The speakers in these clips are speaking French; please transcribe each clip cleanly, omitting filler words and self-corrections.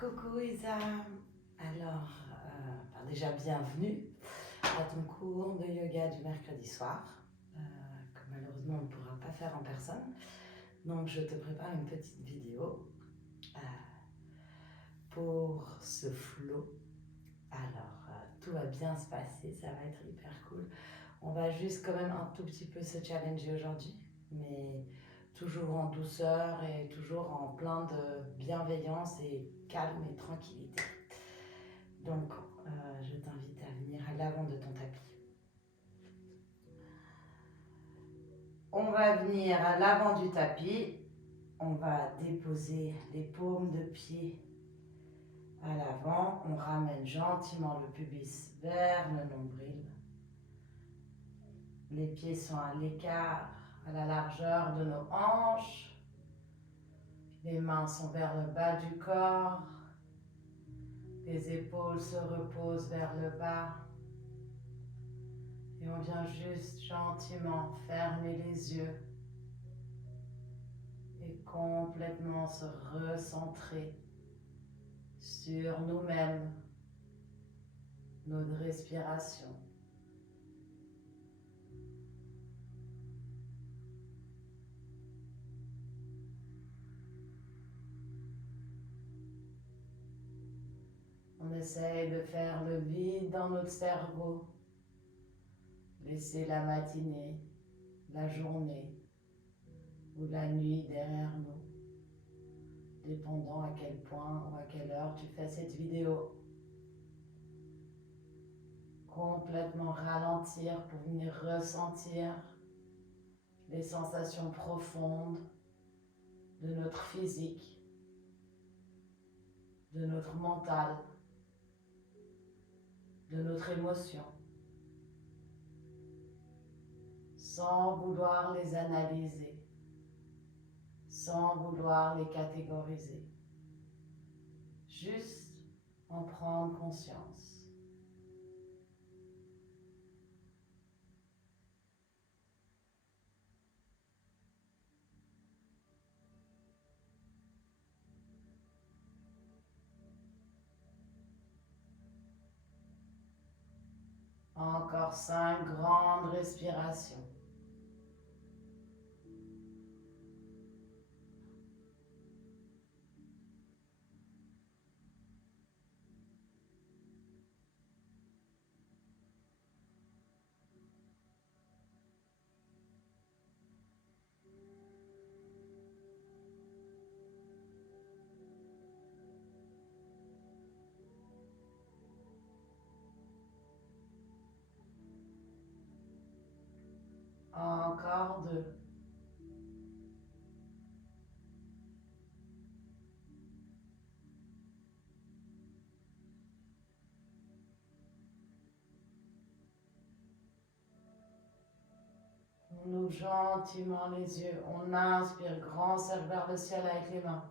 Coucou Isa, alors déjà bienvenue à ton cours de yoga du mercredi soir, que malheureusement on ne pourra pas faire en personne. Donc je te prépare une petite vidéo pour ce flow. Alors tout va bien se passer, ça va être hyper cool. On va juste quand même un tout petit peu se challenger aujourd'hui, mais toujours en douceur et toujours en plein de bienveillance et calme et tranquillité. Donc, je t'invite à venir à l'avant de ton tapis. On va venir à l'avant du tapis. On va déposer les paumes de pied à l'avant. On ramène gentiment le pubis vers le nombril. Les pieds sont à l'écart, à la largeur de nos hanches. Les mains sont vers le bas du corps. Les épaules se reposent vers le bas. Et on vient juste gentiment fermer les yeux et complètement se recentrer sur nous-mêmes, notre respiration. On essaye de faire le vide dans notre cerveau, laisser la matinée, la journée ou la nuit derrière nous, dépendant à quel point ou à quelle heure tu fais cette vidéo. Complètement ralentir pour venir ressentir les sensations profondes de notre physique, de notre mental, de notre émotion, sans vouloir les analyser, sans vouloir les catégoriser, juste en prendre conscience. Encore 5 grandes respirations. Encore 2. On ouvre gentiment les yeux. On inspire, grand cercle vers le ciel avec les mains.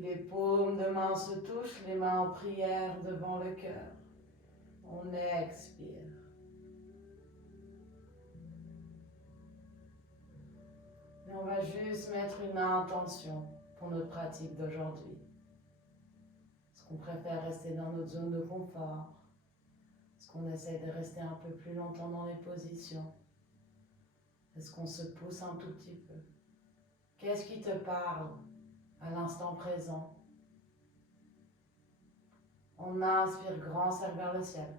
Les paumes de main se touchent, les mains en prière devant le cœur. On expire. Et on va juste mettre une intention pour notre pratique d'aujourd'hui. Est-ce qu'on préfère rester dans notre zone de confort? Est-ce qu'on essaie de rester un peu plus longtemps dans les positions? Est-ce qu'on se pousse un tout petit peu? Qu'est-ce qui te parle à l'instant présent? On inspire, grand cercle vers le ciel.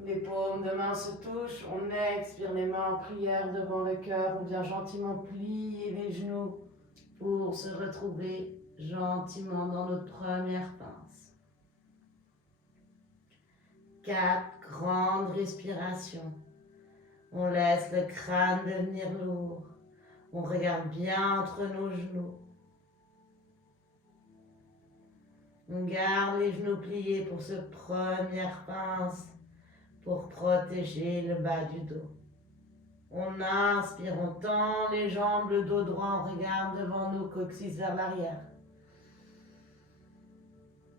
Les paumes de main se touchent, on expire, les mains en prière devant le cœur, on vient gentiment plier les genoux pour se retrouver gentiment dans notre première pince. 4 grandes respirations. On laisse le crâne devenir lourd. On regarde bien entre nos genoux. On garde les genoux pliés pour cette première pince, pour protéger le bas du dos. On inspire, on tend les jambes, le dos droit, on regarde devant nous, coccyx vers l'arrière.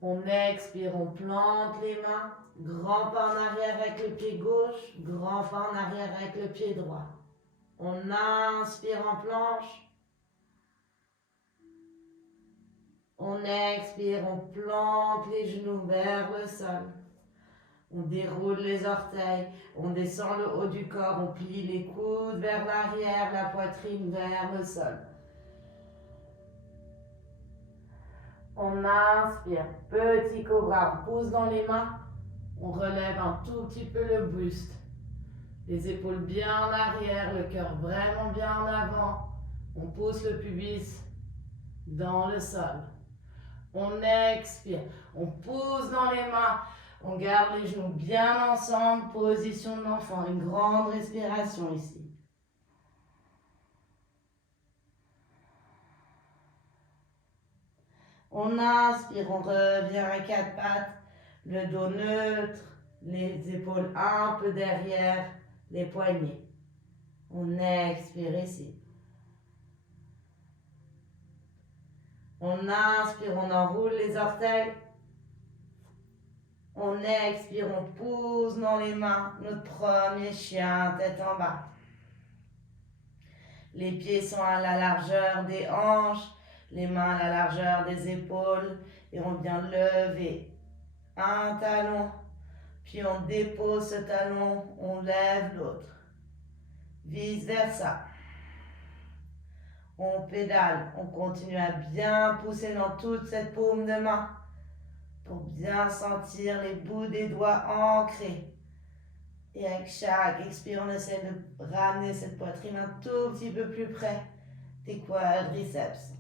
On expire, on plante les mains. Grand pas en arrière avec le pied gauche, grand pas en arrière avec le pied droit. On inspire en planche. On expire, on plante les genoux vers le sol. On déroule les orteils, on descend le haut du corps, on plie les coudes vers l'arrière, la poitrine vers le sol. On inspire, petit cobra, on pousse dans les mains, on relève un tout petit peu le buste. Les épaules bien en arrière, le cœur vraiment bien en avant. On pousse le pubis dans le sol. On expire, on pousse dans les mains, on garde les genoux bien ensemble, position de l'enfant, une grande respiration ici. On inspire, on revient à quatre pattes, le dos neutre, les épaules un peu derrière, les poignets. On expire ici. On inspire, on enroule les orteils. On expire, on pousse dans les mains, notre premier chien, tête en bas. Les pieds sont à la largeur des hanches, les mains à la largeur des épaules. Et on vient lever un talon, puis on dépose ce talon, on lève l'autre. Vice versa. On pédale, on continue à bien pousser dans toute cette paume de main pour bien sentir les bouts des doigts ancrés. Et avec chaque expire, on essaie de ramener cette poitrine un tout petit peu plus près des quadriceps.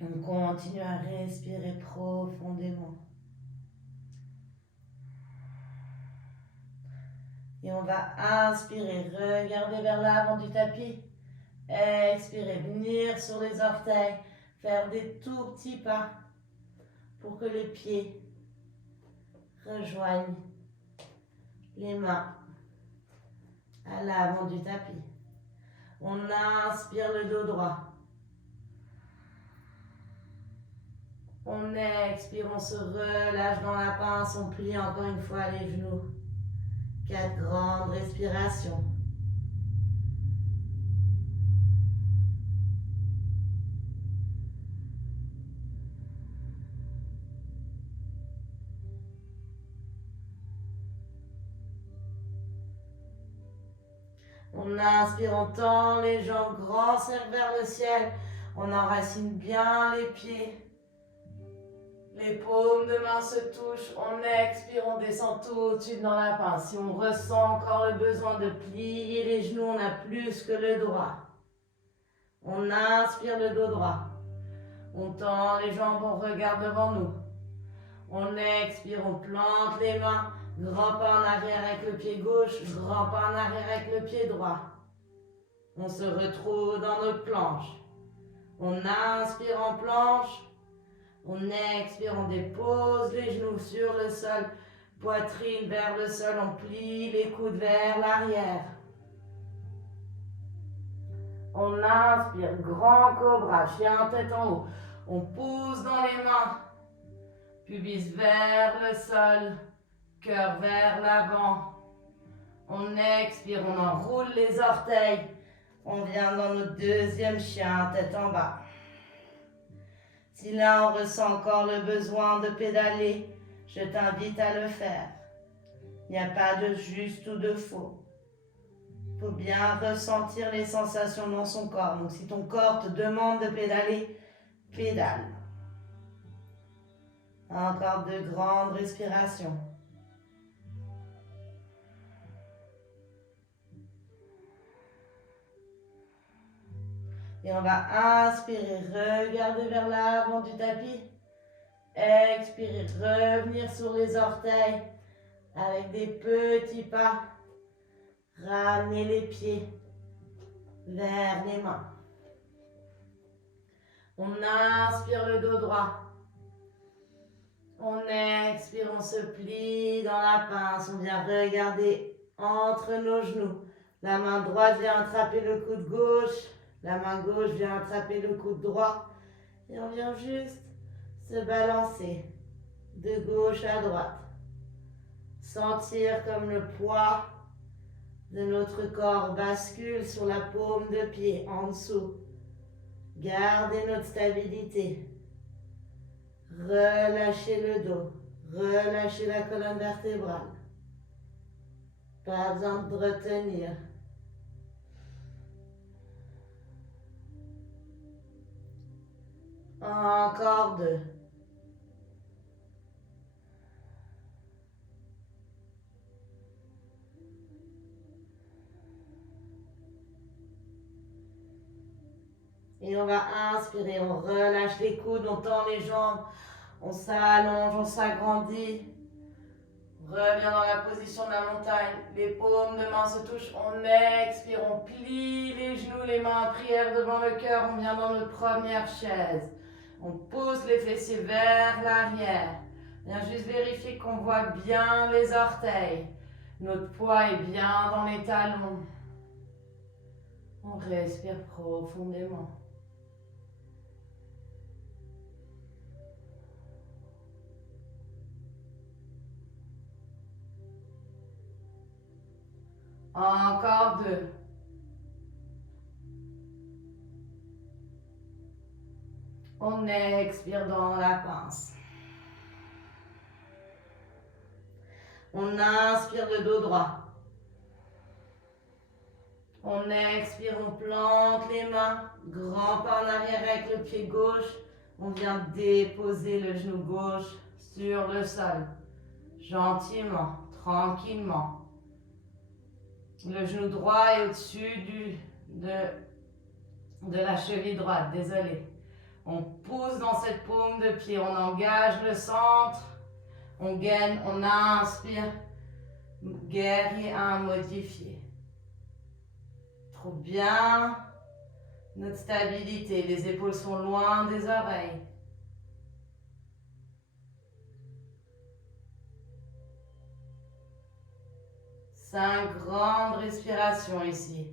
On continue à respirer profondément. Et on va inspirer, regarder vers l'avant du tapis. Expirer, venir sur les orteils, faire des tout petits pas pour que les pieds rejoignent les mains à l'avant du tapis. On inspire le dos droit. On expire, on se relâche dans la pince, on plie encore une fois les genoux. 4 grandes respirations. On inspire, on tend les jambes, grand cercle vers le ciel. On enracine bien les pieds. Les paumes de main se touchent. On expire, on descend tout de suite dans la pince. Si on ressent encore le besoin de plier les genoux, on a plus que le droit. On inspire le dos droit. On tend les jambes, on regarde devant nous. On expire, on plante les mains. Grand pas en arrière avec le pied gauche, grand pas en arrière avec le pied droit. On se retrouve dans notre planche. On inspire en planche. On expire, on dépose les genoux sur le sol. Poitrine vers le sol, on plie les coudes vers l'arrière. On inspire, grand cobra, chien tête en haut. On pousse dans les mains. Pubis vers le sol. Cœur vers l'avant. On expire, on enroule les orteils. On vient dans notre deuxième chien, tête en bas. Si là on ressent encore le besoin de pédaler, je t'invite à le faire. Il n'y a pas de juste ou de faux. Il faut bien ressentir les sensations dans son corps. Donc si ton corps te demande de pédaler, pédale. Encore de grandes respirations. Et on va inspirer, regarder vers l'avant du tapis. Expirer, revenir sur les orteils avec des petits pas. Ramener les pieds vers les mains. On inspire le dos droit. On expire, on se plie dans la pince. On vient regarder entre nos genoux. La main droite vient attraper le coude gauche. La main gauche vient attraper le coude droit. Et on vient juste se balancer de gauche à droite. Sentir comme le poids de notre corps bascule sur la paume de pied en dessous. Gardez notre stabilité. Relâchez le dos. Relâchez la colonne vertébrale. Pas besoin de retenir. Encore 2. Et on va inspirer, on relâche les coudes, on tend les jambes, on s'allonge, on s'agrandit. On revient dans la position de la montagne, les paumes de main se touchent, on expire, on plie les genoux, les mains en prière devant le cœur, on vient dans notre première chaise. On pousse les fessiers vers l'arrière. On vient juste vérifier qu'on voit bien les orteils. Notre poids est bien dans les talons. On respire profondément. Encore 2. On expire dans la pince. On inspire le dos droit. On expire, on plante les mains. Grand pas en arrière avec le pied gauche. On vient déposer le genou gauche sur le sol. Gentiment, tranquillement. Le genou droit est au-dessus de la cheville droite, désolé. On pousse dans cette paume de pied, on engage le centre, on gaine, on inspire, guerrier 1 modifié. Trouve bien notre stabilité, les épaules sont loin des oreilles. Cinq grandes respirations ici.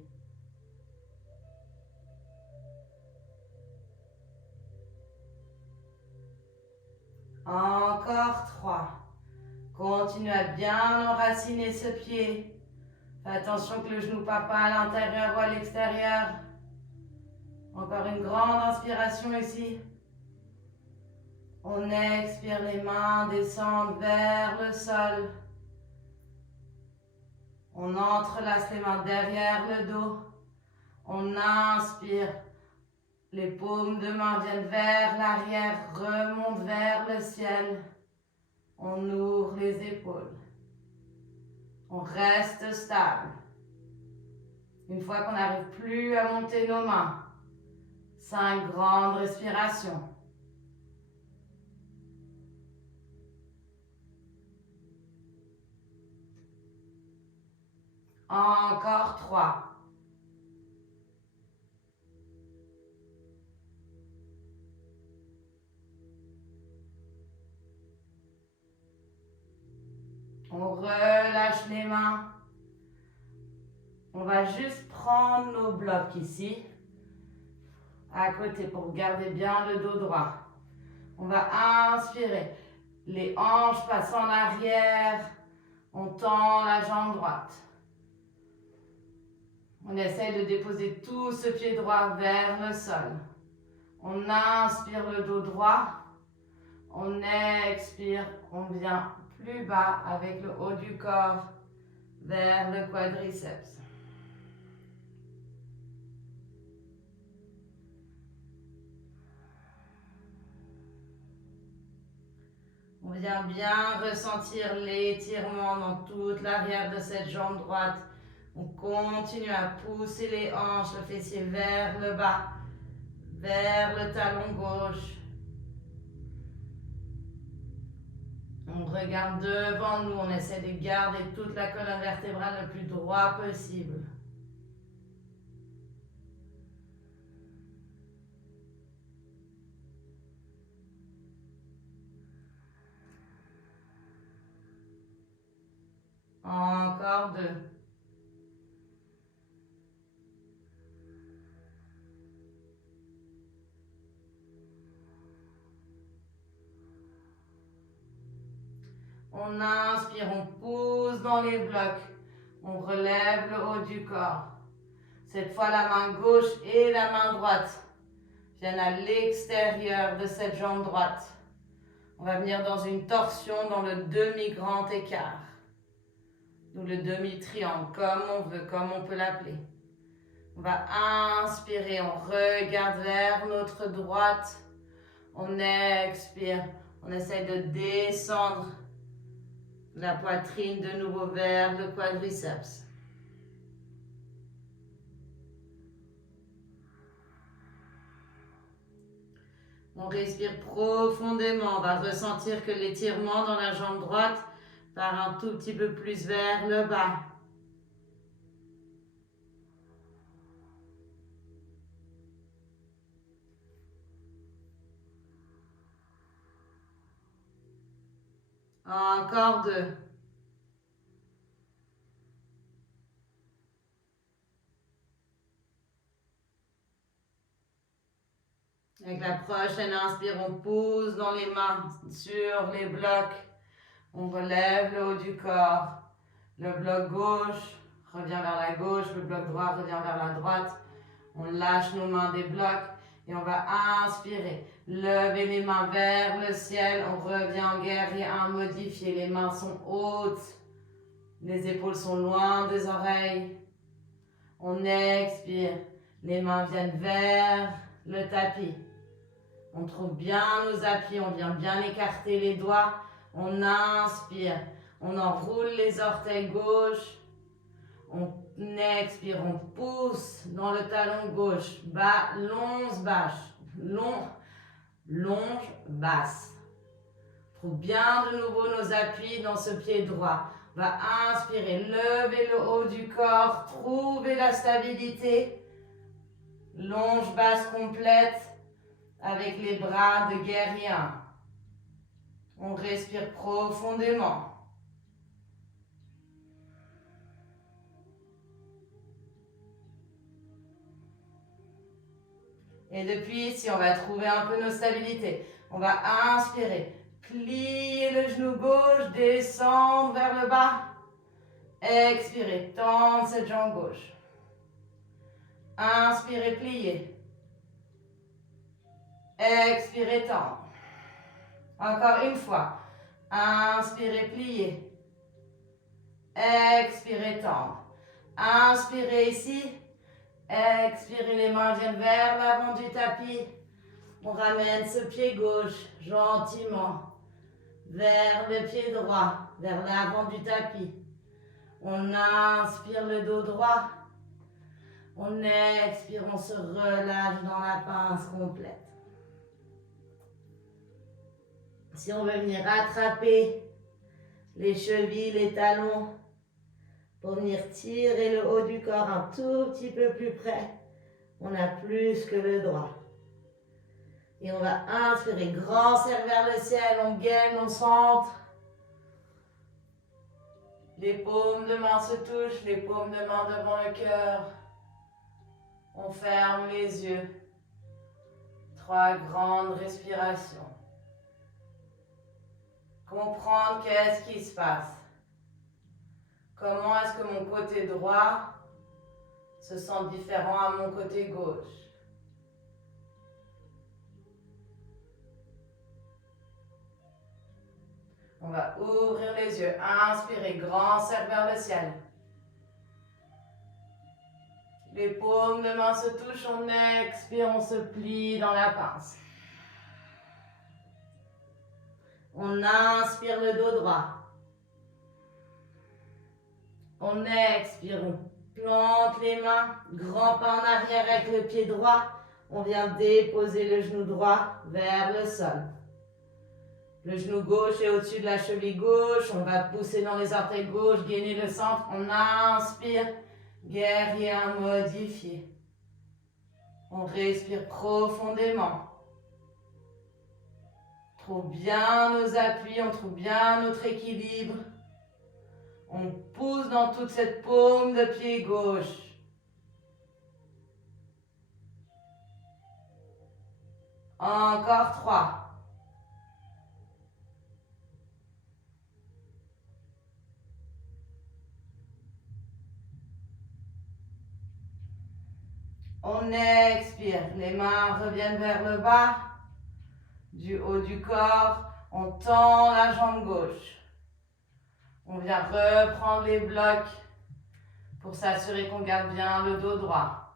Encore 3. Continue à bien enraciner ce pied. Fais attention que le genou ne part pas à l'intérieur ou à l'extérieur. Encore une grande inspiration ici. On expire, les mains descendent vers le sol. On entrelace les mains derrière le dos. On inspire. Les paumes de main viennent vers l'arrière, remontent vers le ciel. On ouvre les épaules. On reste stable. Une fois qu'on n'arrive plus à monter nos mains, 5 grandes respirations. Encore 3. On relâche les mains. On va juste prendre nos blocs ici, à côté pour garder bien le dos droit. On va inspirer. Les hanches passent en arrière. On tend la jambe droite. On essaye de déposer tout ce pied droit vers le sol. On inspire le dos droit. On expire. On vient plus bas avec le haut du corps vers le quadriceps. On vient bien ressentir l'étirement dans toute l'arrière de cette jambe droite. On continue à pousser les hanches, le fessier vers le bas, vers le talon gauche. On regarde devant nous, on essaie de garder toute la colonne vertébrale le plus droit possible. Encore 2. On inspire, on pousse dans les blocs. On relève le haut du corps. Cette fois, la main gauche et la main droite viennent à l'extérieur de cette jambe droite. On va venir dans une torsion dans le demi-grand écart. Ou le demi-triangle, comme on veut, comme on peut l'appeler. On va inspirer, on regarde vers notre droite. On expire, on essaie de descendre la poitrine de nouveau vers le quadriceps. On respire profondément, on va ressentir que l'étirement dans la jambe droite part un tout petit peu plus vers le bas. Encore 2. Avec la prochaine inspire, on pousse dans les mains sur les blocs. On relève le haut du corps. Le bloc gauche revient vers la gauche, le bloc droit revient vers la droite. On lâche nos mains des blocs et on va inspirer. Lever les mains vers le ciel. On revient en guerrier modifié. Les mains sont hautes. Les épaules sont loin des oreilles. On expire. Les mains viennent vers le tapis. On trouve bien nos appuis. On vient bien écarter les doigts. On inspire. On enroule les orteils gauche. On expire, on pousse dans le talon gauche. Bas, longe, basse. Longe, basse. Trouve bien de nouveau nos appuis dans ce pied droit. On va inspirer, lever le haut du corps, trouver la stabilité. Longe basse complète avec les bras de guerrier. On respire profondément. Et depuis ici, on va trouver un peu nos stabilités. On va inspirer, plier le genou gauche, descendre vers le bas. Expirez, tendre cette jambe gauche. Inspirez, pliez. Expirez, tendre. Encore une fois. Inspirez, pliez. Expirez, tendre. Inspirez ici. Expirez, les mains viennent vers l'avant du tapis. On ramène ce pied gauche gentiment vers le pied droit, vers l'avant du tapis. On inspire le dos droit. On expire, on se relâche dans la pince complète. Si on veut venir rattraper les chevilles, les talons, pour venir tirer le haut du corps un tout petit peu plus près, on a plus que le droit. Et on va inspirer, grand cercle vers le ciel, on gaine, on centre. Les paumes de main se touchent, les paumes de main devant le cœur. On ferme les yeux. 3 grandes respirations. Comprendre qu'est-ce qui se passe. Comment est-ce que mon côté droit se sent différent à mon côté gauche. On va ouvrir les yeux. Inspirez, grand cercle vers le ciel. Les paumes de main se touchent, on expire, on se plie dans la pince. On inspire le dos droit. On expire, on plante les mains, grand pas en arrière avec le pied droit. On vient déposer le genou droit vers le sol. Le genou gauche est au-dessus de la cheville gauche. On va pousser dans les orteils gauche, gainer le centre. On inspire, guerrier modifié. On respire profondément. On trouve bien nos appuis, on trouve bien notre équilibre. On pousse dans toute cette paume de pied gauche. Encore 3. On expire, les mains reviennent vers le bas, du haut du corps, on tend la jambe gauche. On vient reprendre les blocs pour s'assurer qu'on garde bien le dos droit.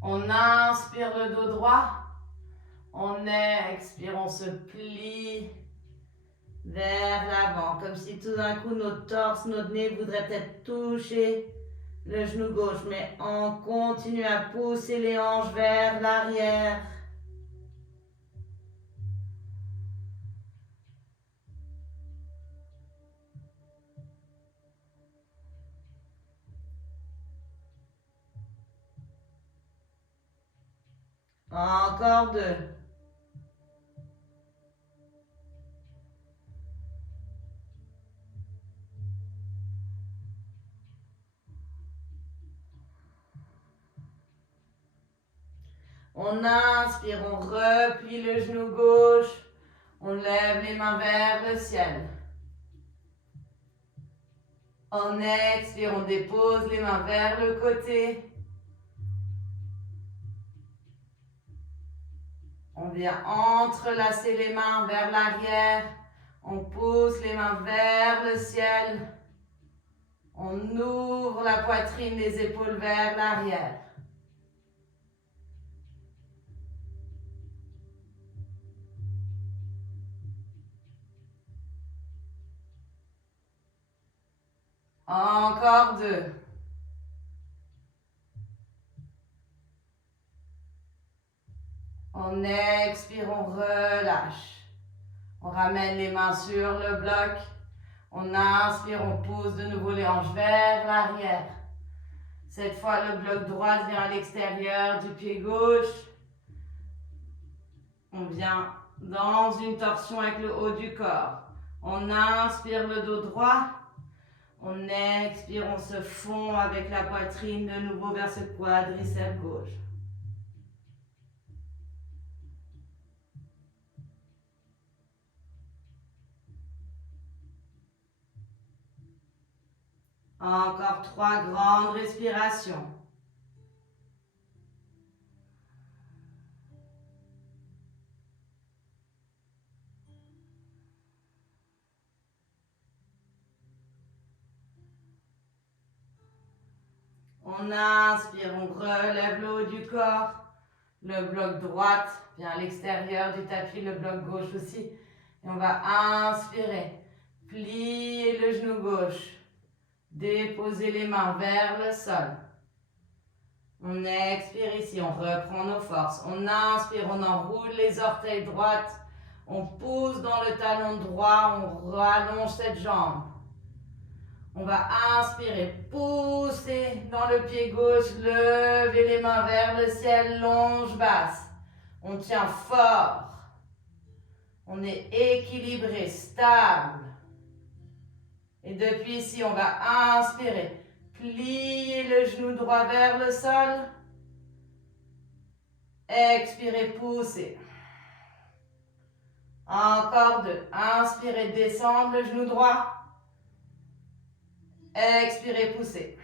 On inspire le dos droit, on expire, on se plie vers l'avant, comme si tout d'un coup notre torse, notre nez voudrait peut-être toucher le genou gauche, mais on continue à pousser les hanches vers l'arrière. Encore 2. On inspire, on replie le genou gauche, on lève les mains vers le ciel. On expire, on dépose les mains vers le côté. On vient entrelacer les mains vers l'arrière. On pousse les mains vers le ciel. On ouvre la poitrine, les épaules vers l'arrière. Encore 2. On expire, on relâche. On ramène les mains sur le bloc. On inspire, on pousse de nouveau les hanches vers l'arrière. Cette fois, le bloc droit vient à l'extérieur du pied gauche. On vient dans une torsion avec le haut du corps. On inspire le dos droit. On expire, on se fond avec la poitrine de nouveau vers ce quadriceps gauche. Encore 3 grandes respirations. On inspire, on relève le haut du corps. Le bloc droite vient à l'extérieur du tapis, le bloc gauche aussi. Et on va inspirer, plier le genou gauche, déposer les mains vers le sol. On expire ici, on reprend nos forces. On inspire, on enroule les orteils droites. On pousse dans le talon droit, on rallonge cette jambe. On va inspirer, pousser dans le pied gauche, lever les mains vers le ciel, longe basse. On tient fort. On est équilibré, stable. Et depuis ici, on va inspirer, plier le genou droit vers le sol. Expirez, poussez. Encore 2. Inspirez, descendre le genou droit. Expirez, poussez.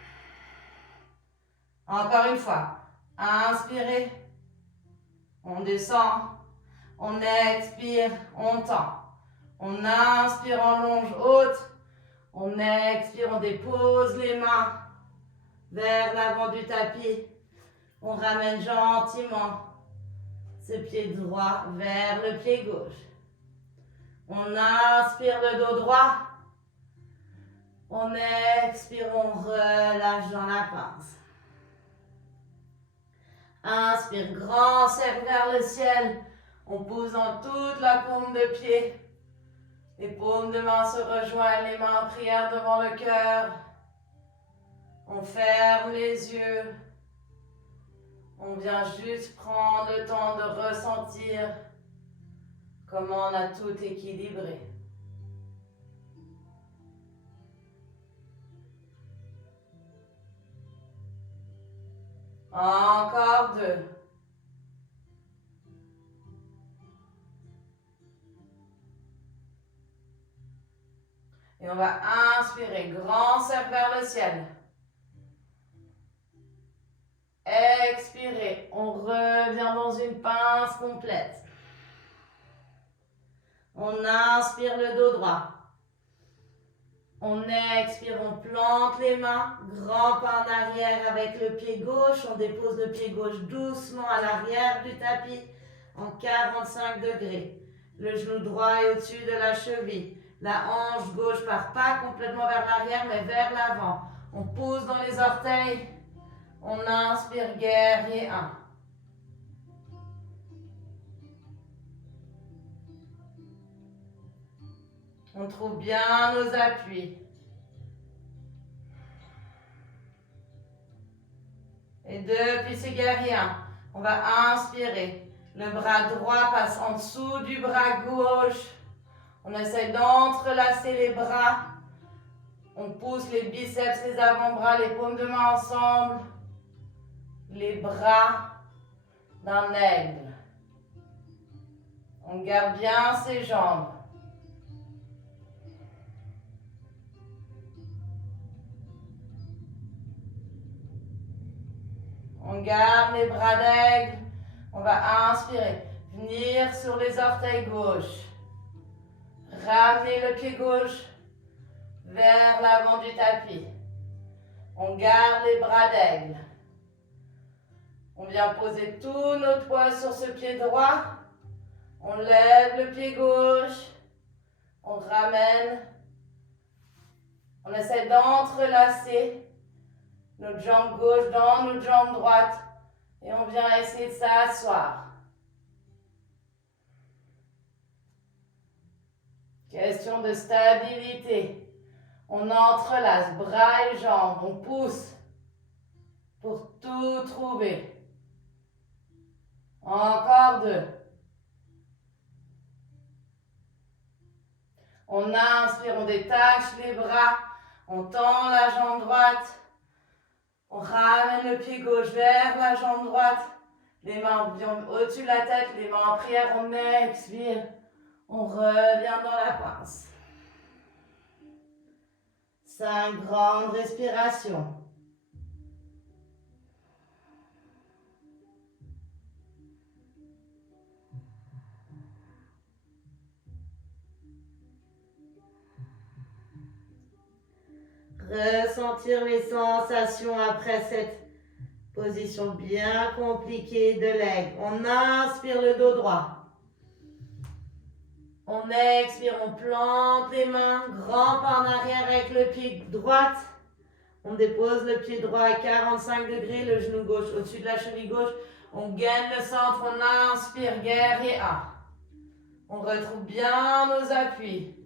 Encore une fois. Inspirez. On descend. On expire. On tend. On inspire en longe haute. On expire. On dépose les mains vers l'avant du tapis. On ramène gentiment ce pied droit vers le pied gauche. On inspire le dos droit. On expire, on relâche dans la pince. Inspire, grand cercle vers le ciel. On pousse dans toute la paume de pied. Les paumes de main se rejoignent, les mains en prière devant le cœur. On ferme les yeux. On vient juste prendre le temps de ressentir comment on a tout équilibré. Encore 2. Et on va inspirer, grand cercle vers le ciel. expirez, on revient dans une pince complète. On inspire le dos droit. On expire, on plante les mains, grand pas en arrière avec le pied gauche. On dépose le pied gauche doucement à l'arrière du tapis en 45 degrés. Le genou droit est au-dessus de la cheville. La hanche gauche part pas complètement vers l'arrière mais vers l'avant. On pousse dans les orteils. On inspire, guerrier 1. On trouve bien nos appuis. Et depuis ce guerrier 1, on va inspirer. Le bras droit passe en dessous du bras gauche. On essaie d'entrelacer les bras. On pousse les biceps, les avant-bras, les paumes de main ensemble. Les bras d'un aigle. On garde bien ses jambes. On garde les bras d'aigle. On va inspirer. Venir sur les orteils gauches. Ramener le pied gauche vers l'avant du tapis. On garde les bras d'aigle. On vient poser tout notre poids sur ce pied droit. On lève le pied gauche. On ramène. On essaie d'entrelacer notre jambe gauche dans notre jambe droite. Et on vient essayer de s'asseoir. Question de stabilité. On entrelace bras et jambes. On pousse pour tout trouver. Encore 2. On inspire, on détache les bras. On tend la jambe droite. On ramène le pied gauche vers la jambe droite. Les mains au-dessus de la tête, les mains en prière. On expire. On revient dans la pince. 5 grandes respirations. Ressentir les sensations après cette position bien compliquée de l'aigle. On inspire le dos droit. On expire, on plante les mains, grand pas en arrière avec le pied droit. On dépose le pied droit à 45 degrés, le genou gauche au-dessus de la cheville gauche. On gagne le centre, on inspire, guerrier 1. On retrouve bien nos appuis.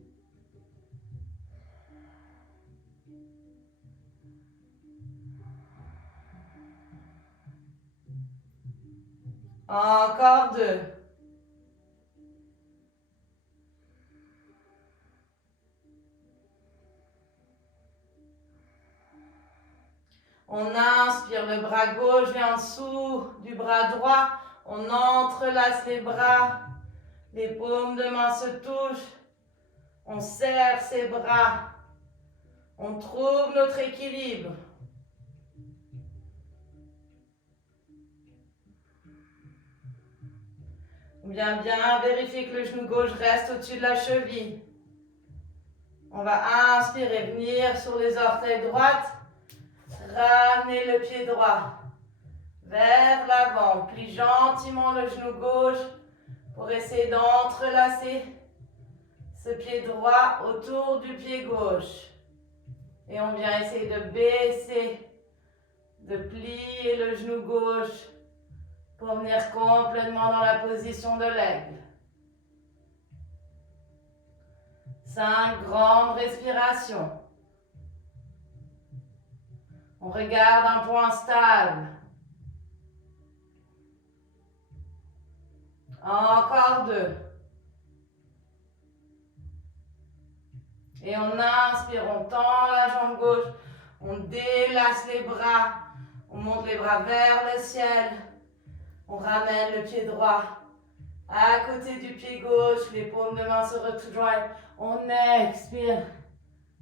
Encore 2. On inspire, le bras gauche vient en dessous du bras droit. On entrelace les bras. Les paumes de main se touchent. On serre ses bras. On trouve notre équilibre. On vient bien vérifier que le genou gauche reste au-dessus de la cheville. On va inspirer, venir sur les orteils droites. Ramener le pied droit vers l'avant. On plie gentiment le genou gauche pour essayer d'entrelacer ce pied droit autour du pied gauche. Et on vient essayer de baisser, de plier le genou gauche pour venir complètement dans la position de l'aigle. 5 grandes respirations. On regarde un point stable. Encore 2. Et on inspire, on tend la jambe gauche. On délace les bras. On monte les bras vers le ciel. On ramène le pied droit à côté du pied gauche. Les paumes de main se rejoignent. On expire.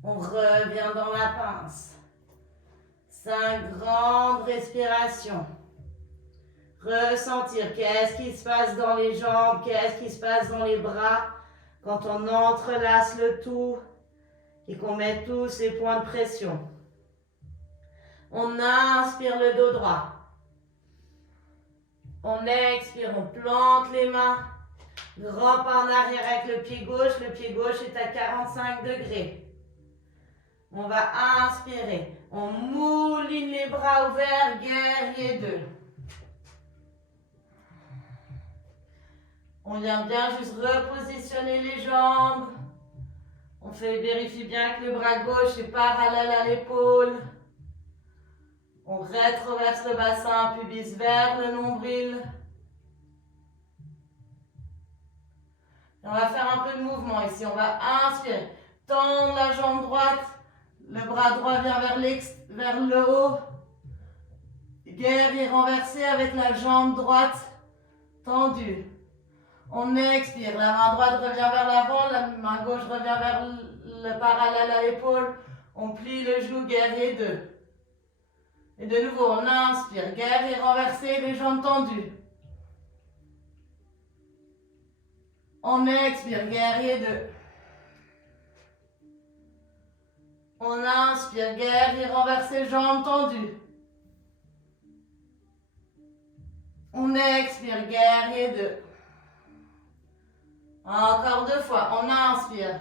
On revient dans la pince. 5 grandes respirations. Ressentir qu'est-ce qui se passe dans les jambes, qu'est-ce qui se passe dans les bras quand on entrelace le tout et qu'on met tous ces points de pression. On inspire le dos droit. On expire, on plante les mains. Grand pas en arrière avec le pied gauche est à 45 degrés. On va inspirer. On mouline les bras ouverts, guerrier 2. On vient bien juste repositionner les jambes. On vérifie bien que le bras gauche est parallèle à l'épaule. On rétroverse le bassin, pubis vers le nombril. Et on va faire un peu de mouvement ici. On va inspirer. Tendre la jambe droite. Le bras droit vient vers le haut. Guerrier renversé avec la jambe droite tendue. On expire. La main droite revient vers l'avant. La main gauche revient vers le parallèle à l'épaule. On plie le genou, guerrier 2. Et de nouveau, on inspire. Guerrier renversé, les jambes tendues. On expire, guerrier 2. On inspire, guerrier renversé, jambes tendues. On expire, guerrier 2. Encore 2 fois, on inspire.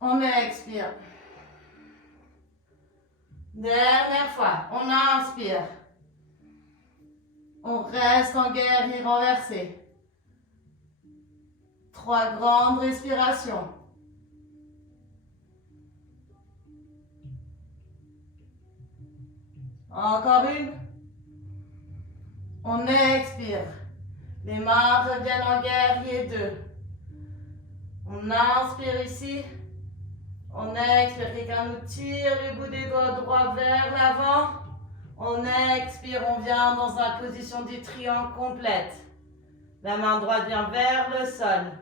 On expire. Dernière fois, on inspire. On reste en guerrier renversé. 3 grandes respirations. Encore une. On expire. Les mains reviennent en guerrier 2. On inspire ici. On expire. Quelqu'un nous tire le bout des doigts droits vers l'avant. On expire. On vient dans la position du triangle complète. La main droite vient vers le sol.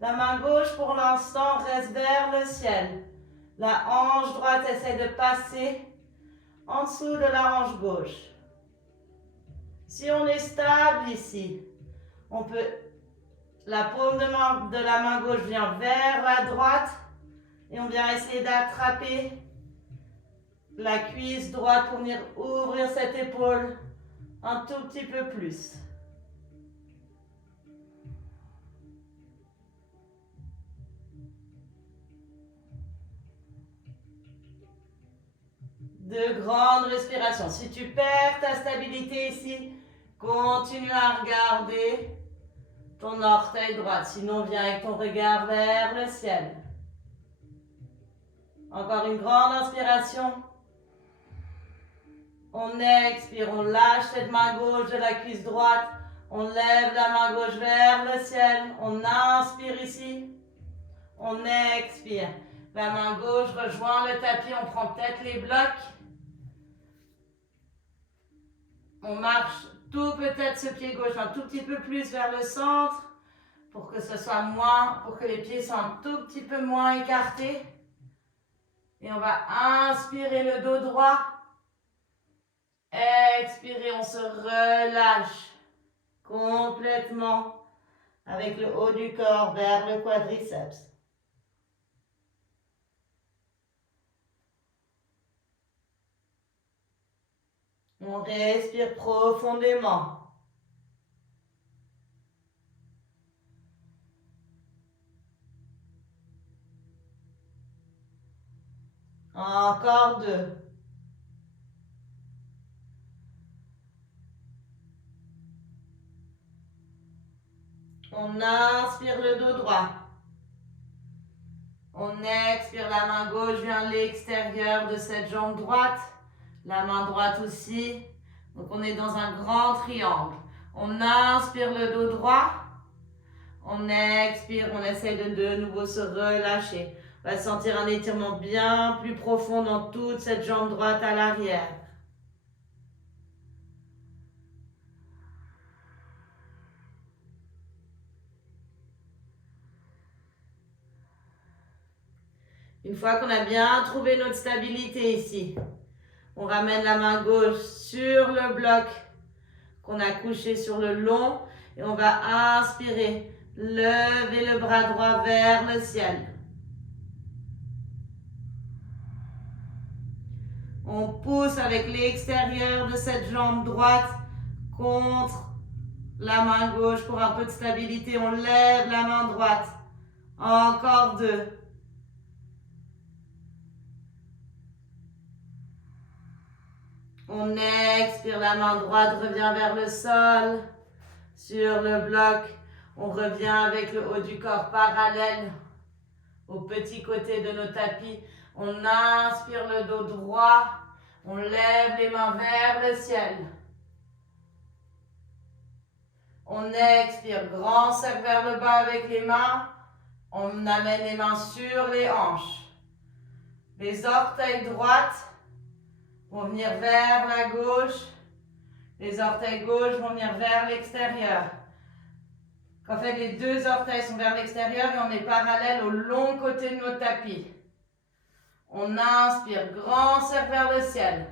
La main gauche, pour l'instant, reste vers le ciel. La hanche droite essaie de passer en dessous de la hanche gauche. Si on est stable ici, on peut, la paume de la main gauche vient vers la droite et on vient essayer d'attraper la cuisse droite pour venir ouvrir cette épaule un tout petit peu plus. De grandes respirations. Si tu perds ta stabilité ici, continue à regarder ton orteil droit. Sinon, viens avec ton regard vers le ciel. Encore une grande inspiration. On expire, on lâche cette main gauche de la cuisse droite. On lève la main gauche vers le ciel. On inspire ici. On expire. La main gauche rejoint le tapis. On prend peut-être les blocs. On marche tout peut-être ce pied gauche un tout petit peu plus vers le centre pour que ce soit moins, pour que les pieds soient un tout petit peu moins écartés. Et on va inspirer le dos droit. Expirer, on se relâche complètement avec le haut du corps vers le quadriceps. On respire profondément. Encore 2. On inspire le dos droit. On expire, la main gauche vient à l'extérieur de cette jambe droite. La main droite aussi. Donc on est dans un grand triangle. On inspire le dos droit. On expire, on essaie de nouveau se relâcher. On va sentir un étirement bien plus profond dans toute cette jambe droite à l'arrière. Une fois qu'on a bien trouvé notre stabilité ici, On ramène la main gauche sur le bloc qu'on a couché sur le long. Et on va inspirer, lever le bras droit vers le ciel. On pousse avec l'extérieur de cette jambe droite contre la main gauche pour un peu de stabilité. On lève la main droite. Encore 2. On expire, la main droite revient vers le sol. Sur le bloc, on revient avec le haut du corps parallèle au petit côté de nos tapis. On inspire le dos droit. On lève les mains vers le ciel. On expire, grand cercle vers le bas avec les mains. On amène les mains sur les hanches. Les orteils droites vont venir vers la gauche. Les orteils gauches vont venir vers l'extérieur. En fait, les 2 orteils sont vers l'extérieur et on est parallèle au long côté de notre tapis. On inspire, grand cercle vers le ciel.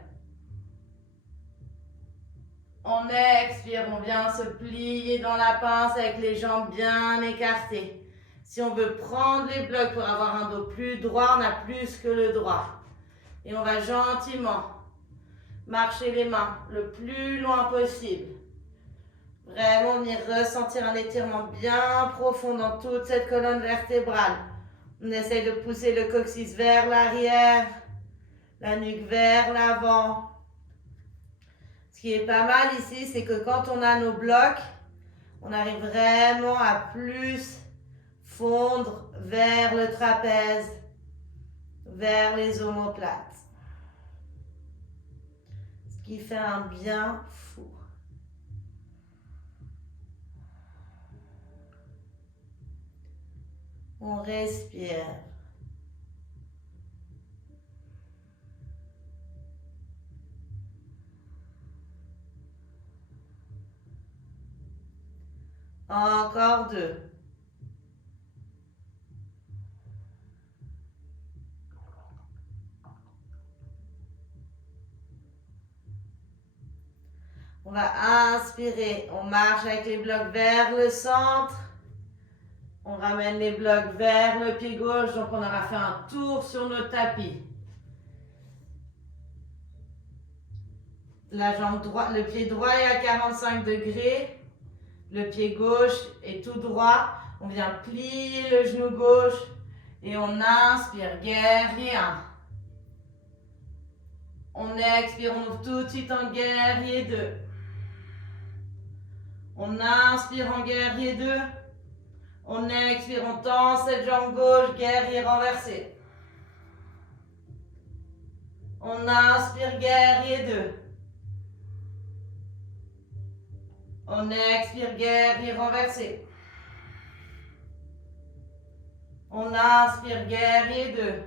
On expire, on vient se plier dans la pince avec les jambes bien écartées. Si on veut prendre les blocs pour avoir un dos plus droit, on a plus que le droit. Et on va gentiment marcher les mains le plus loin possible. Vraiment venir ressentir un étirement bien profond dans toute cette colonne vertébrale. On essaye de pousser le coccyx vers l'arrière, la nuque vers l'avant. Ce qui est pas mal ici, c'est que quand on a nos blocs, on arrive vraiment à plus fondre vers le trapèze, vers les omoplates. Ce qui fait un bien fou. On respire. Encore 2. On va inspirer. On marche avec les blocs vers le centre. On ramène les blocs vers le pied gauche. Donc, on aura fait un tour sur notre tapis. La jambe droite, le pied droit est à 45 degrés. Le pied gauche est tout droit. On vient plier le genou gauche. Et on inspire, guerrier 1. On expire, on ouvre tout de suite en guerrier 2. On inspire en guerrier 2. On expire, on tend cette jambe gauche, guerrier renversé. On inspire, guerrier 2. On expire, guerrier renversé. On inspire, guerrier 2.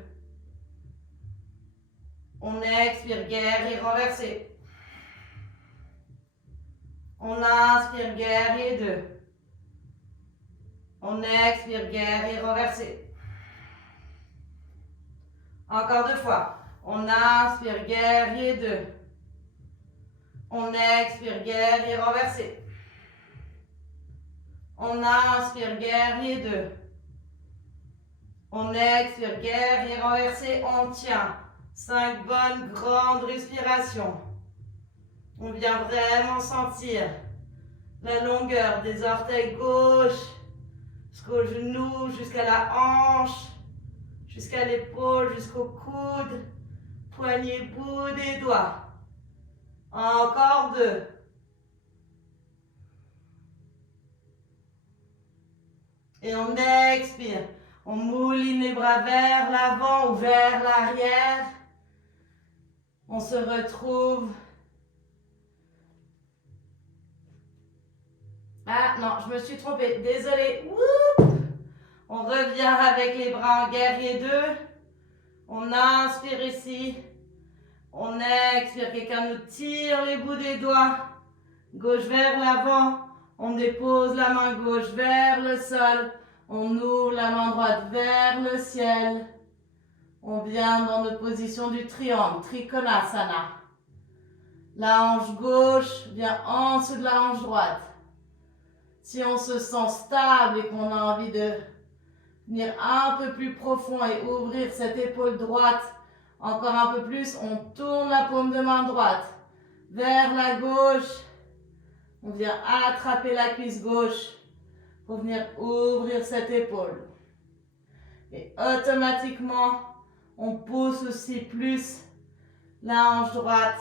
On expire, guerrier renversé. On inspire, guerrier 2. On expire, guerrier renversé. Encore 2 fois. On inspire, guerrier 2. On expire, guerrier renversé. On inspire, guerrier 2. On expire, guerrier renversé. On tient. 5 bonnes grandes respirations. On vient vraiment sentir la longueur des orteils gauche jusqu'au genou, jusqu'à la hanche, jusqu'à l'épaule, jusqu'au coude, poignet, bout des doigts. Encore 2. Et on expire. On mouline les bras vers l'avant ou vers l'arrière. On se retrouve. Ah non, je me suis trompée. Désolée. On revient avec les bras en guerrier 2. On inspire ici. On expire. Quelqu'un nous tire les bouts des doigts. Gauche vers l'avant. On dépose la main gauche vers le sol. On ouvre la main droite vers le ciel. On vient dans notre position du triangle, Trikonasana. La hanche gauche vient en dessous de la hanche droite. Si on se sent stable et qu'on a envie de venir un peu plus profond et ouvrir cette épaule droite encore un peu plus, on tourne la paume de main droite vers la gauche. On vient attraper la cuisse gauche pour venir ouvrir cette épaule. Et automatiquement, on pousse aussi plus la hanche droite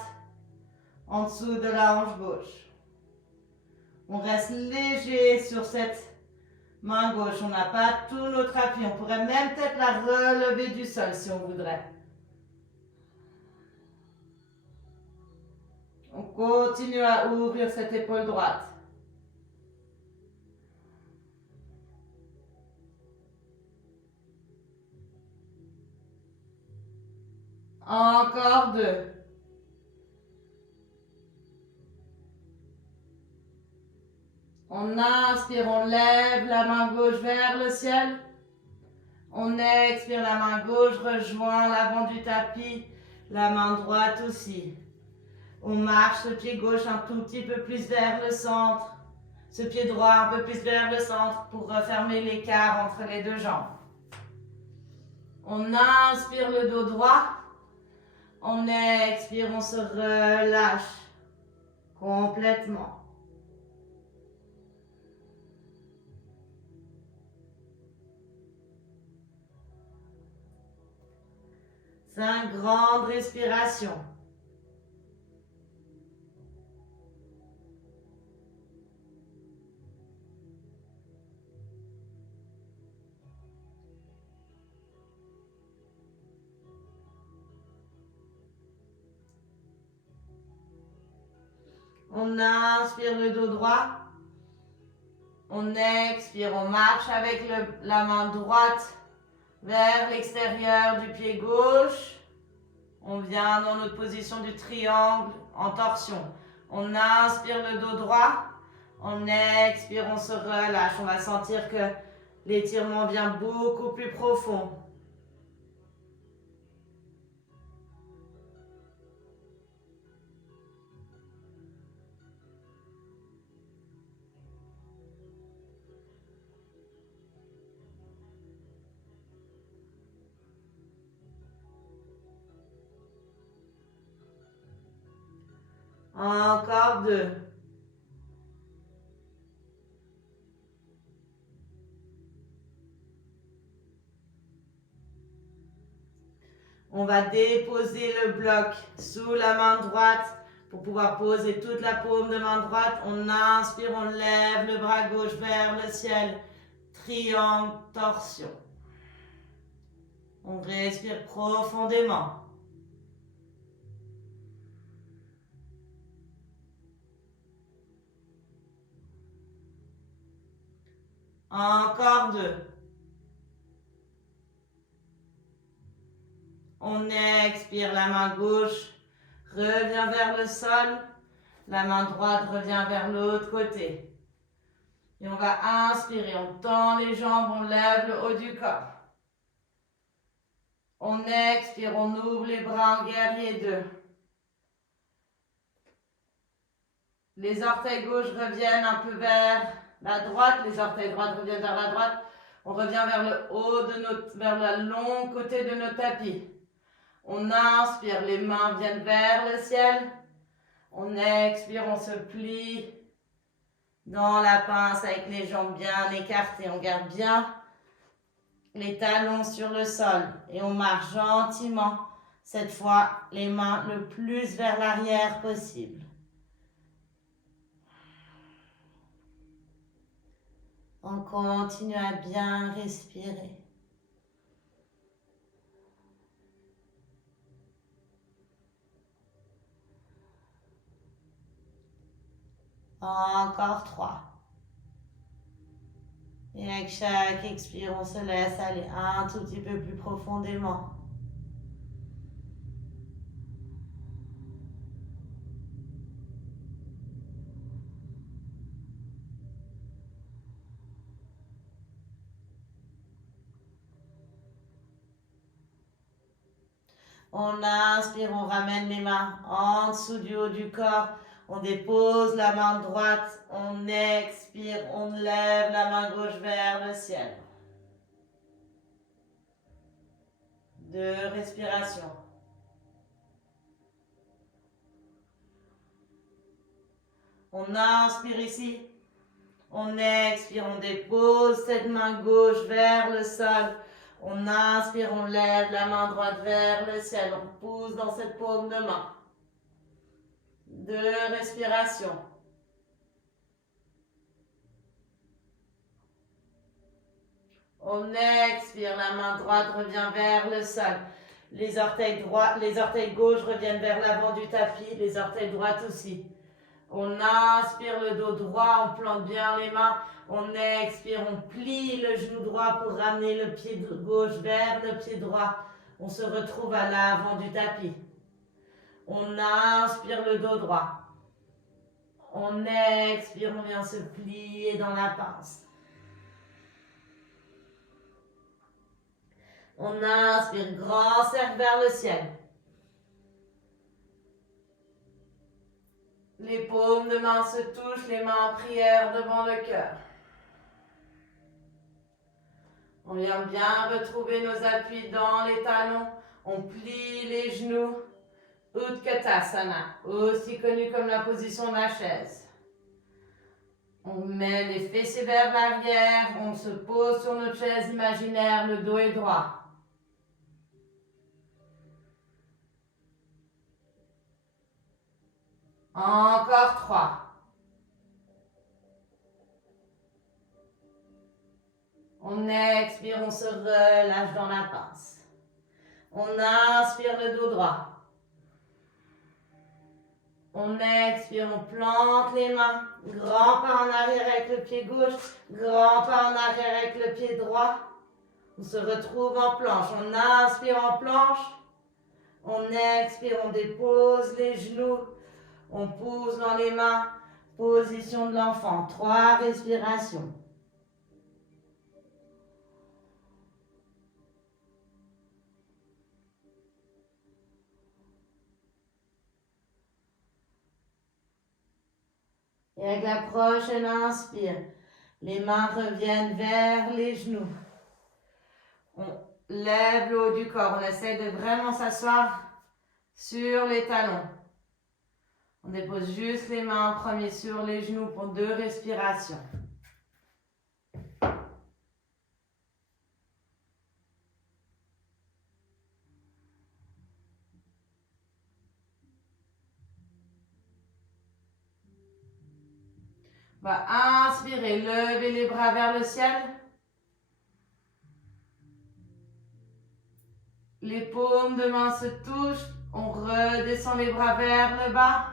en dessous de la hanche gauche. On reste léger sur cette main gauche. On n'a pas tout notre appui. On pourrait même peut-être la relever du sol si on voudrait. On continue à ouvrir cette épaule droite. Encore 2. On inspire, on lève la main gauche vers le ciel. On expire, la main gauche rejoint l'avant du tapis, la main droite aussi. On marche le pied gauche un tout petit peu plus vers le centre, ce pied droit un peu plus vers le centre pour refermer l'écart entre les deux jambes. On inspire le dos droit. On expire, on se relâche complètement. 5 grandes respirations. On inspire le dos droit. On expire, on marche avec la main droite vers l'extérieur du pied gauche. On vient dans notre position du triangle en torsion. On inspire le dos droit. On expire, on se relâche. On va sentir que l'étirement vient beaucoup plus profond. Encore 2. On va déposer le bloc sous la main droite pour pouvoir poser toute la paume de main droite. On inspire, on lève le bras gauche vers le ciel. Triangle, torsion. On respire profondément. Encore 2. On expire, la main gauche revient vers le sol. La main droite revient vers l'autre côté. Et on va inspirer, on tend les jambes, on lève le haut du corps. On expire, on ouvre les bras en guerrier 2. Les orteils gauches reviennent un peu vers la droite, les orteils droits reviennent vers la droite. On revient vers le haut vers le long côté de notre tapis. On inspire, les mains viennent vers le ciel. On expire, on se plie dans la pince avec les jambes bien écartées. On garde bien les talons sur le sol et on marche gentiment. Cette fois, les mains le plus vers l'arrière possible. On continue à bien respirer. Encore 3. Et avec chaque expire, on se laisse aller un tout petit peu plus profondément. On inspire, on ramène les mains en dessous du haut du corps. On dépose la main droite. On expire, on lève la main gauche vers le ciel. 2 respirations. On inspire ici. On expire, on dépose cette main gauche vers le sol. On inspire, on lève la main droite vers le ciel. On pousse dans cette paume de main. 2 respirations. On expire, la main droite revient vers le sol. Les orteils gauches reviennent vers l'avant du tapis, les orteils droites aussi. On inspire le dos droit, on plante bien les mains. On expire, on plie le genou droit pour ramener le pied gauche vers le pied droit. On se retrouve à l'avant du tapis. On inspire le dos droit. On expire, on vient se plier dans la pince. On inspire, grand cercle vers le ciel. Les paumes de main se touchent, les mains en prière devant le cœur. On vient bien retrouver nos appuis dans les talons. On plie les genoux. Utkatasana, aussi connu comme la position de la chaise. On met les fessiers vers l'arrière. On se pose sur notre chaise imaginaire. Le dos est droit. Encore 3. On expire, on se relâche dans la pince. On inspire le dos droit. On expire, on plante les mains. Grand pas en arrière avec le pied gauche. Grand pas en arrière avec le pied droit. On se retrouve en planche. On inspire en planche. On expire, on dépose les genoux. On pousse dans les mains. Position de l'enfant. 3 respirations. Et avec la prochaine inspire, les mains reviennent vers les genoux. On lève le haut du corps. On essaie de vraiment s'asseoir sur les talons. On dépose juste les mains en premier sur les genoux pour 2 respirations. On va inspirer, lever les bras vers le ciel. Les paumes de main se touchent. On redescend les bras vers le bas.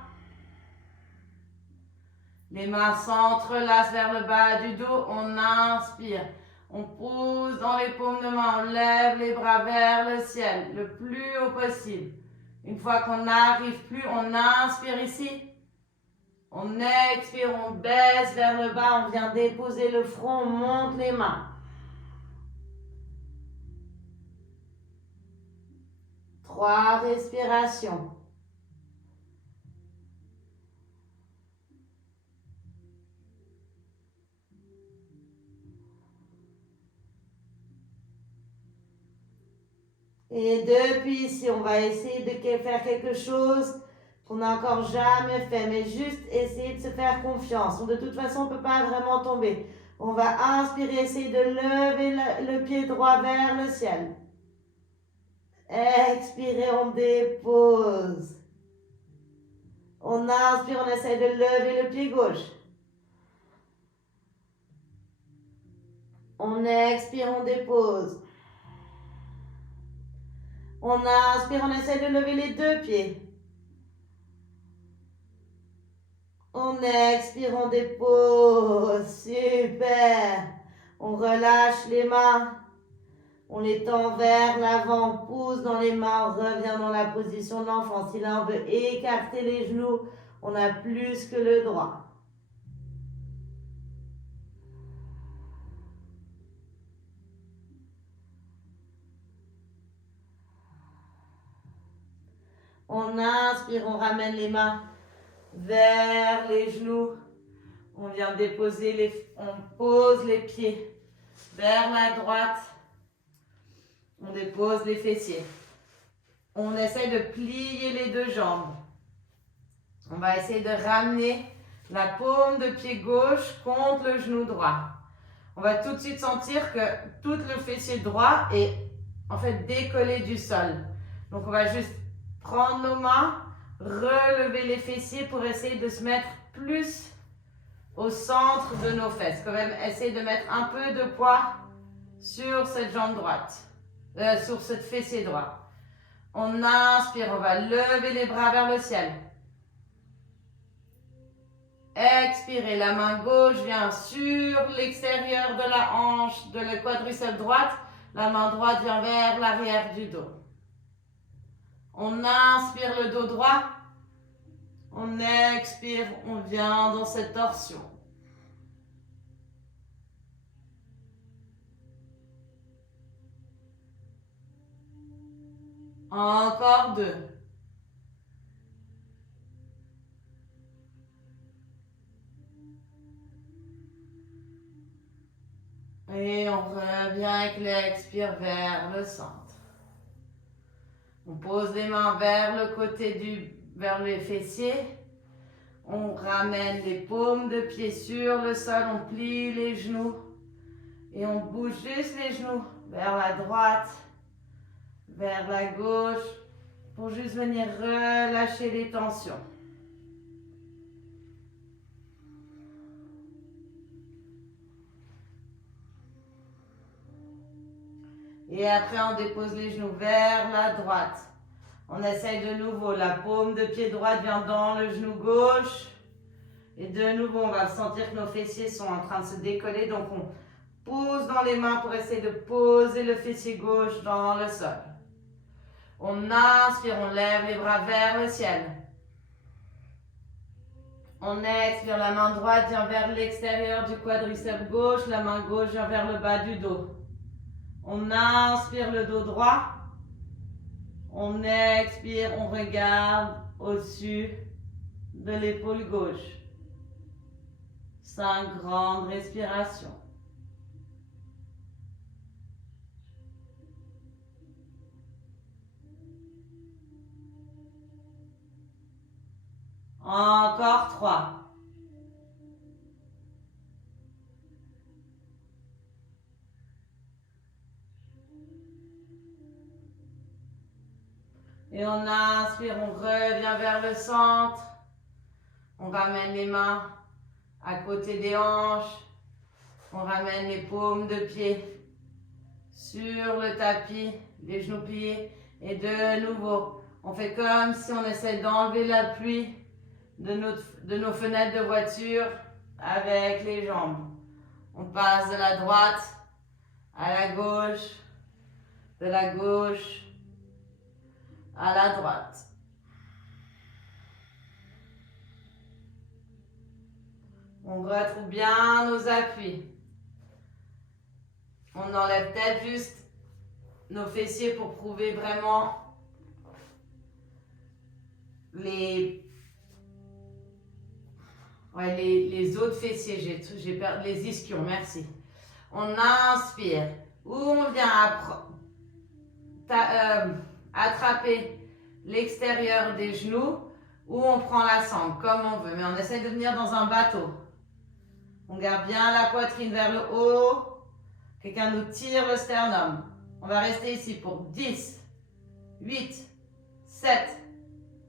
Les mains s'entrelacent vers le bas du dos. On inspire. On pousse dans les paumes de main. On lève les bras vers le ciel le plus haut possible. Une fois qu'on n'arrive plus, on inspire ici. On expire, on baisse vers le bas. On vient déposer le front. On monte les mains. 3 respirations. Et depuis ici, on va essayer de faire quelque chose qu'on n'a encore jamais fait, mais juste essayer de se faire confiance. De toute façon, on ne peut pas vraiment tomber. On va inspirer, essayer de lever le pied droit vers le ciel. Expirez, on dépose. On inspire, on essaie de lever le pied gauche. On expire, on dépose. On inspire, on essaie de lever les 2 pieds. On expire, on dépose. Super. On relâche les mains. On les tend vers l'avant. On pousse dans les mains. On revient dans la position de l'enfant. Si là, on veut écarter les genoux, on a plus que le droit. On inspire, on ramène les mains vers les genoux. On vient déposer on pose les pieds vers la droite. On dépose les fessiers. On essaie de plier les deux jambes. On va essayer de ramener la paume de pied gauche contre le genou droit. On va tout de suite sentir que tout le fessier droit est en fait décollé du sol. Donc on va juste prendre nos mains, relever les fessiers pour essayer de se mettre plus au centre de nos fesses. Quand même essayer de mettre un peu de poids sur cette jambe droite, sur cette fessier droit. On inspire, on va lever les bras vers le ciel. Expirez, la main gauche vient sur l'extérieur de la hanche, de le quadriceps droite. La main droite vient vers l'arrière du dos. On inspire le dos droit. On expire, on vient dans cette torsion. Encore 2. Et on revient avec l'expire vers le centre. On pose les mains vers le côté vers les fessiers. On ramène les paumes de pied sur le sol. On plie les genoux. Et on bouge juste les genoux vers la droite, vers la gauche, pour juste venir relâcher les tensions. Et après, on dépose les genoux vers la droite. On essaye de nouveau. La paume de pied droite vient dans le genou gauche. Et de nouveau, on va sentir que nos fessiers sont en train de se décoller. Donc, on pousse dans les mains pour essayer de poser le fessier gauche dans le sol. On inspire, on lève les bras vers le ciel. On expire, la main droite vient vers l'extérieur du quadriceps gauche. La main gauche vient vers le bas du dos. On inspire le dos droit. On expire, on regarde au-dessus de l'épaule gauche. 5 grandes respirations. Encore 3. Et on inspire, on revient vers le centre. On ramène les mains à côté des hanches. On ramène les paumes de pied sur le tapis, les genoux pliés. Et de nouveau, on fait comme si on essaie d'enlever l'appui de nos fenêtres de voiture avec les jambes. On passe de la droite à la gauche, de la gauche à la droite. On retrouve bien nos appuis. On enlève peut-être juste nos fessiers pour prouver vraiment les autres fessiers. J'ai perdu les ischions, merci. On inspire. Ou on vient attraper l'extérieur des genoux, ou on prend la sangle, comme on veut. Mais on essaie de venir dans un bateau. On garde bien la poitrine vers le haut. Quelqu'un nous tire le sternum. On va rester ici pour 10, 8, 7,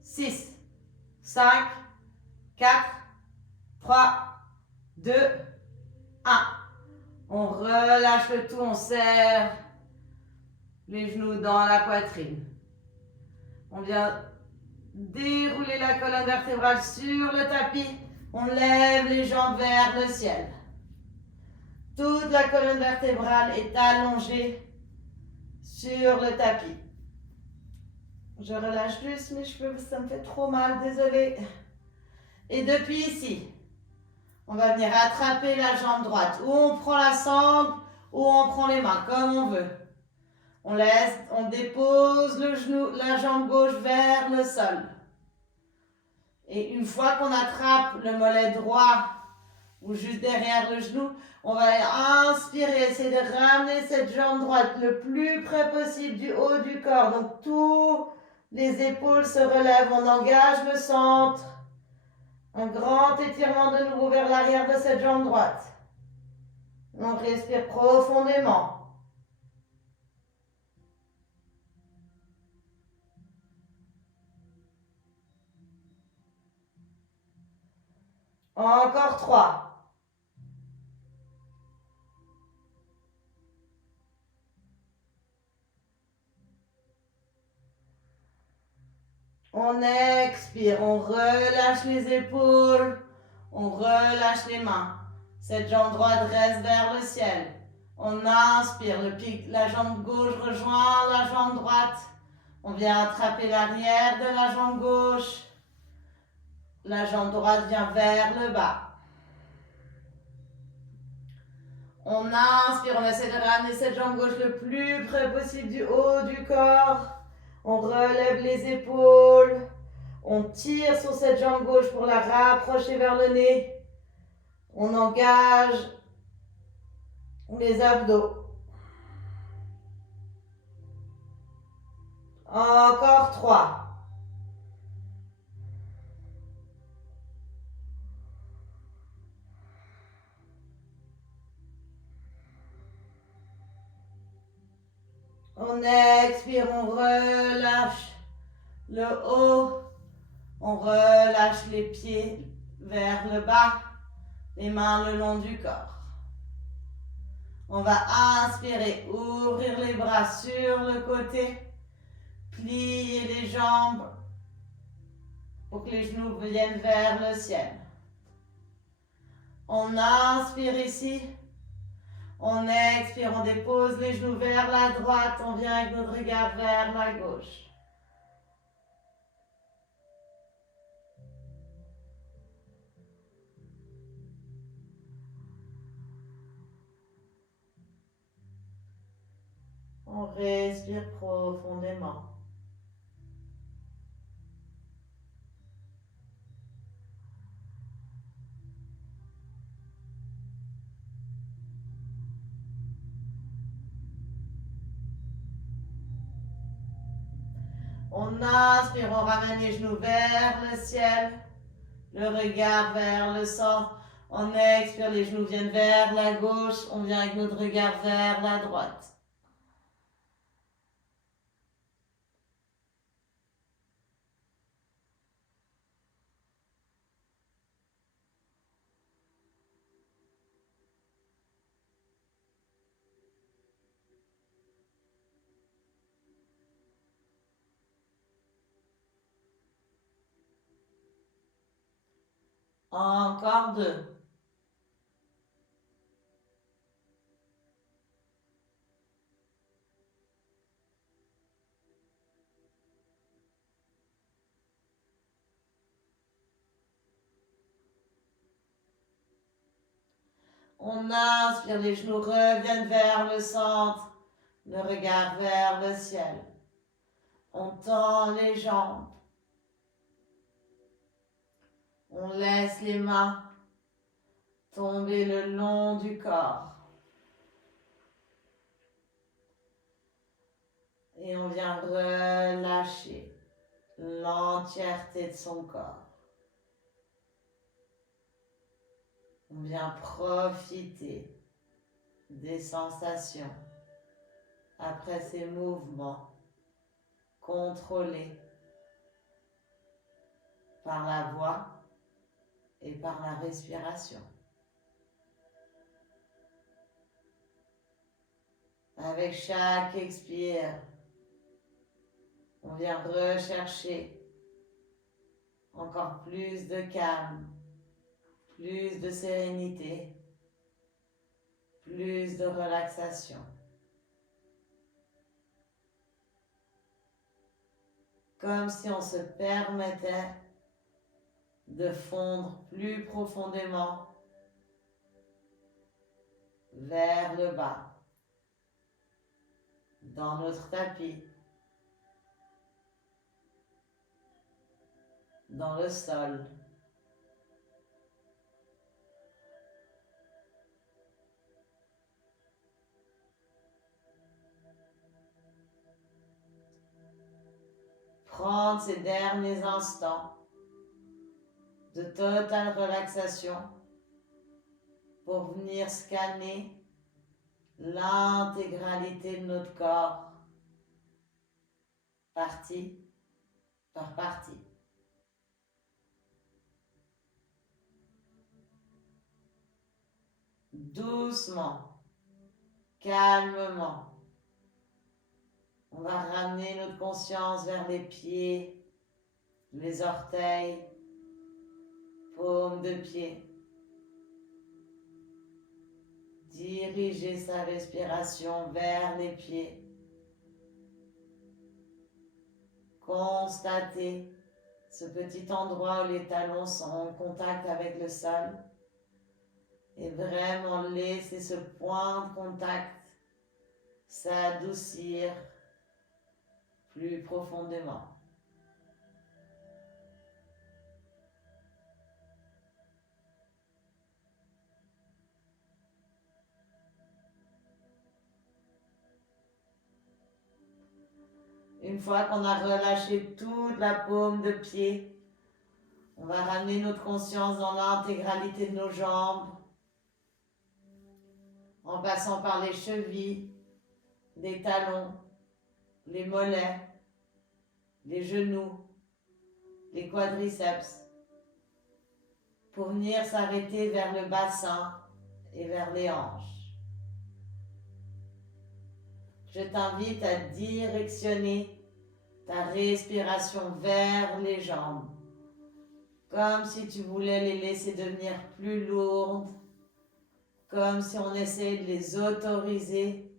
6, 5, 4, 3, 2, 1. On relâche le tout, on serre les genoux dans la poitrine. On vient dérouler la colonne vertébrale sur le tapis. On lève les jambes vers le ciel. Toute la colonne vertébrale est allongée sur le tapis. Je relâche juste mes cheveux, ça me fait trop mal, désolée. Et depuis ici, on va venir attraper la jambe droite. Ou on prend la sangle, ou on prend les mains, comme on veut. On dépose le genou, la jambe gauche vers le sol. Et une fois qu'on attrape le mollet droit ou juste derrière le genou, on va inspirer, essayer de ramener cette jambe droite le plus près possible du haut du corps. Donc tous les épaules se relèvent, on engage le centre. Un grand étirement de nouveau vers l'arrière de cette jambe droite. On respire profondément. Encore 3. On expire, on relâche les épaules, on relâche les mains. Cette jambe droite reste vers le ciel. On inspire, la jambe gauche rejoint la jambe droite. On vient attraper l'arrière de la jambe gauche. La jambe droite vient vers le bas. On inspire, on essaie de ramener cette jambe gauche le plus près possible du haut du corps. On relève les épaules. On tire sur cette jambe gauche pour la rapprocher vers le nez. On engage les abdos. Encore 3. On expire, on relâche le haut. On relâche les pieds vers le bas, les mains le long du corps. On va inspirer, ouvrir les bras sur le côté, plier les jambes pour que les genoux viennent vers le ciel. On inspire ici. On expire, on dépose les genoux vers la droite, on vient avec notre regard vers la gauche. On respire profondément. On inspire, on ramène les genoux vers le ciel, le regard vers le centre. On expire, les genoux viennent vers la gauche, on vient avec notre regard vers la droite. Encore 2. On inspire, les genoux reviennent vers le centre, le regard vers le ciel. On tend les jambes. On laisse les mains tomber le long du corps. Et on vient relâcher l'entièreté de son corps. On vient profiter des sensations après ces mouvements contrôlés par la voix et par la respiration. Avec chaque expire, on vient rechercher encore plus de calme, plus de sérénité, plus de relaxation. Comme si on se permettait de fondre plus profondément vers le bas, dans notre tapis, dans le sol. Prendre ces derniers instants de totale relaxation pour venir scanner l'intégralité de notre corps, partie par partie. Doucement, calmement, on va ramener notre conscience vers les pieds, les orteils, paumes de pied. Diriger sa respiration vers les pieds. Constatez ce petit endroit où les talons sont en contact avec le sol et vraiment laisser ce point de contact s'adoucir plus profondément. Une fois qu'on a relâché toute la paume de pied, on va ramener notre conscience dans l'intégralité de nos jambes, en passant par les chevilles, les talons, les mollets, les genoux, les quadriceps, pour venir s'arrêter vers le bassin et vers les hanches. Je t'invite à directionner ta respiration vers les jambes, comme si tu voulais les laisser devenir plus lourdes, comme si on essayait de les autoriser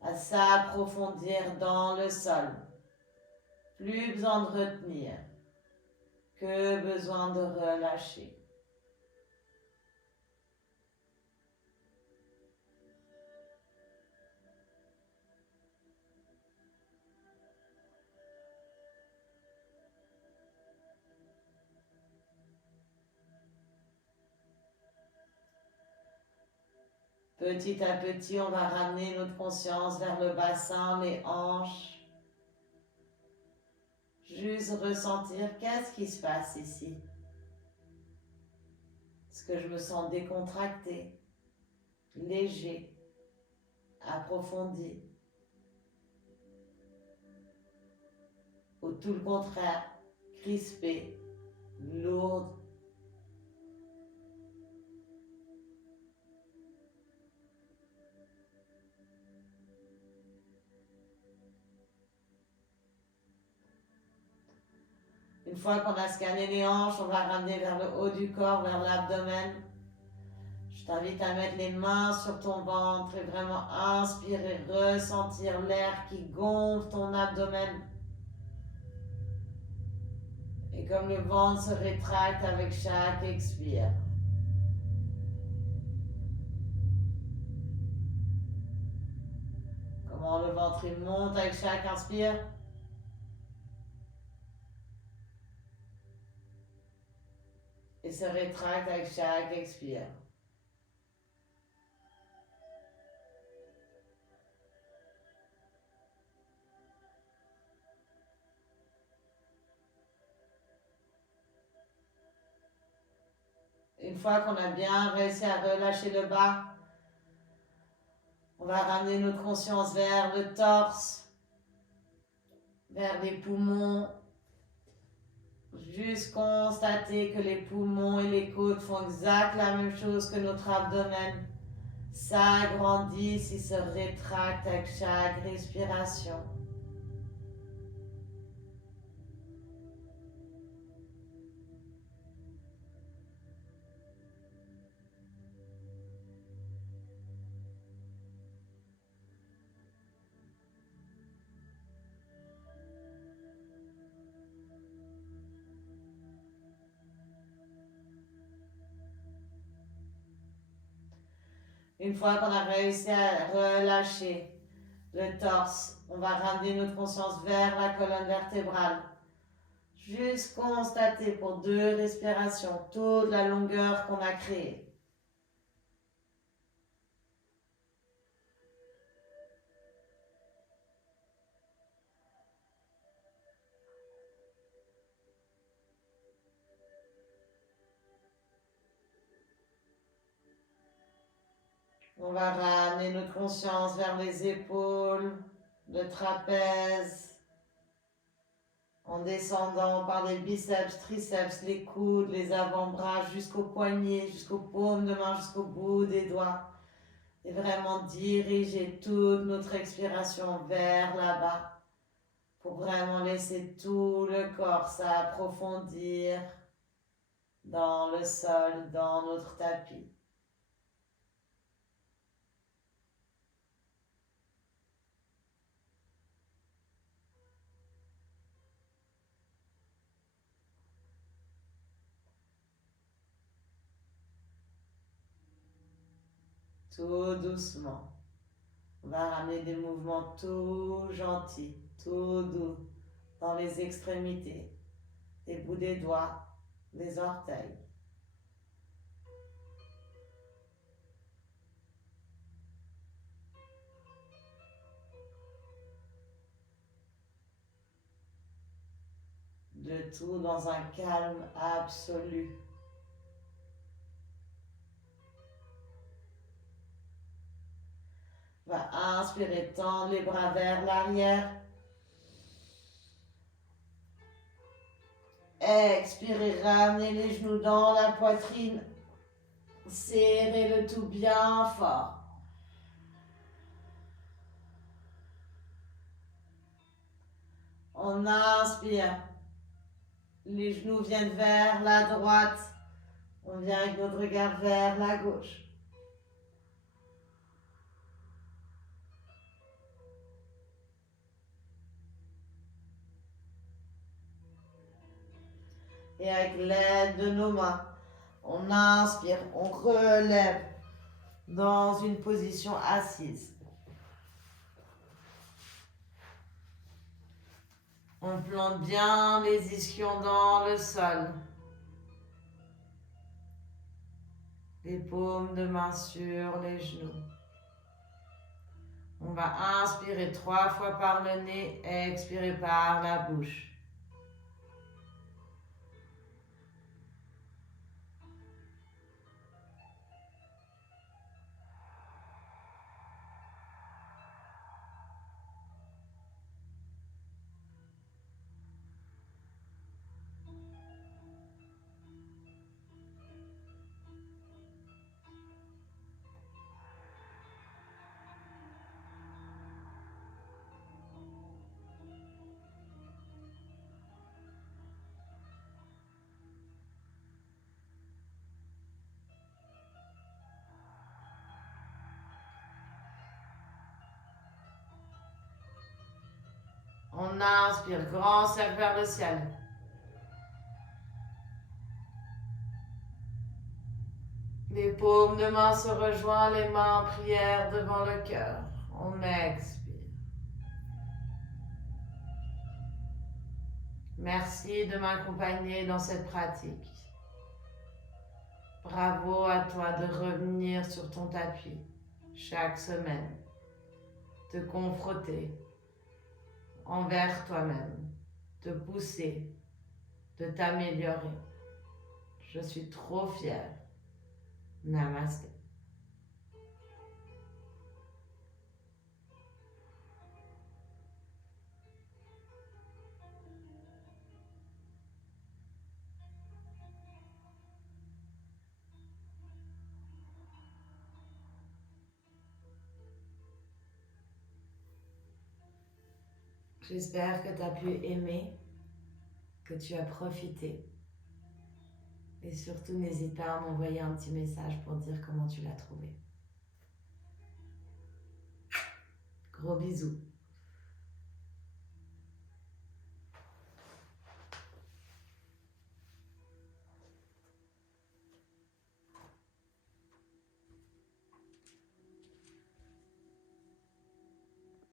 à s'approfondir dans le sol. Plus besoin de retenir, que besoin de relâcher. Petit à petit, on va ramener notre conscience vers le bassin, les hanches. Juste ressentir qu'est-ce qui se passe ici. Est-ce que je me sens décontracté, léger, approfondi? Ou tout le contraire, crispé, lourde? Une fois qu'on a scanné les hanches, on va ramener vers le haut du corps, vers l'abdomen. Je t'invite à mettre les mains sur ton ventre et vraiment inspirer, ressentir l'air qui gonfle ton abdomen. Et comme le ventre se rétracte avec chaque expire. Comment le ventre il monte avec chaque inspire. Et se rétracte avec chaque expire. Une fois qu'on a bien réussi à relâcher le bas, on va ramener notre conscience vers le torse, vers les poumons. Juste constater que les poumons et les côtes font exactement la même chose que notre abdomen. S'agrandissent, ils se rétractent avec chaque respiration. Une fois qu'on a réussi à relâcher le torse. On va ramener notre conscience vers la colonne vertébrale. Juste constater pour 2 respirations toute la longueur qu'on a créée. On va ramener notre conscience vers les épaules, le trapèze, en descendant par les biceps, triceps, les coudes, les avant-bras, jusqu'aux poignets, jusqu'aux paumes de main, jusqu'au bout des doigts. Et vraiment diriger toute notre expiration vers là-bas pour vraiment laisser tout le corps s'approfondir dans le sol, dans notre tapis. Tout doucement. On va ramener des mouvements tout gentils, tout doux dans les extrémités, les bouts des doigts, des orteils. De tout dans un calme absolu. On va inspirer, tendre les bras vers l'arrière. Expirez, ramenez les genoux dans la poitrine. Serrez le tout bien fort. On inspire. Les genoux viennent vers la droite. On vient avec notre regard vers la gauche. Et avec l'aide de nos mains, on inspire, on relève dans une position assise. On plante bien les ischions dans le sol. Les paumes de main sur les genoux. On va inspirer 3 fois par le nez et expirer par la bouche. On inspire, grand cercle vers le ciel. Les paumes de main se rejoignent, les mains en prière devant le cœur. On expire. Merci de m'accompagner dans cette pratique. Bravo à toi de revenir sur ton tapis chaque semaine, te confronter envers toi-même, te pousser, de t'améliorer. Je suis trop fière. Namasté. J'espère que tu as pu aimer, que tu as profité. Et surtout, n'hésite pas à m'envoyer un petit message pour dire comment tu l'as trouvé. Gros bisous.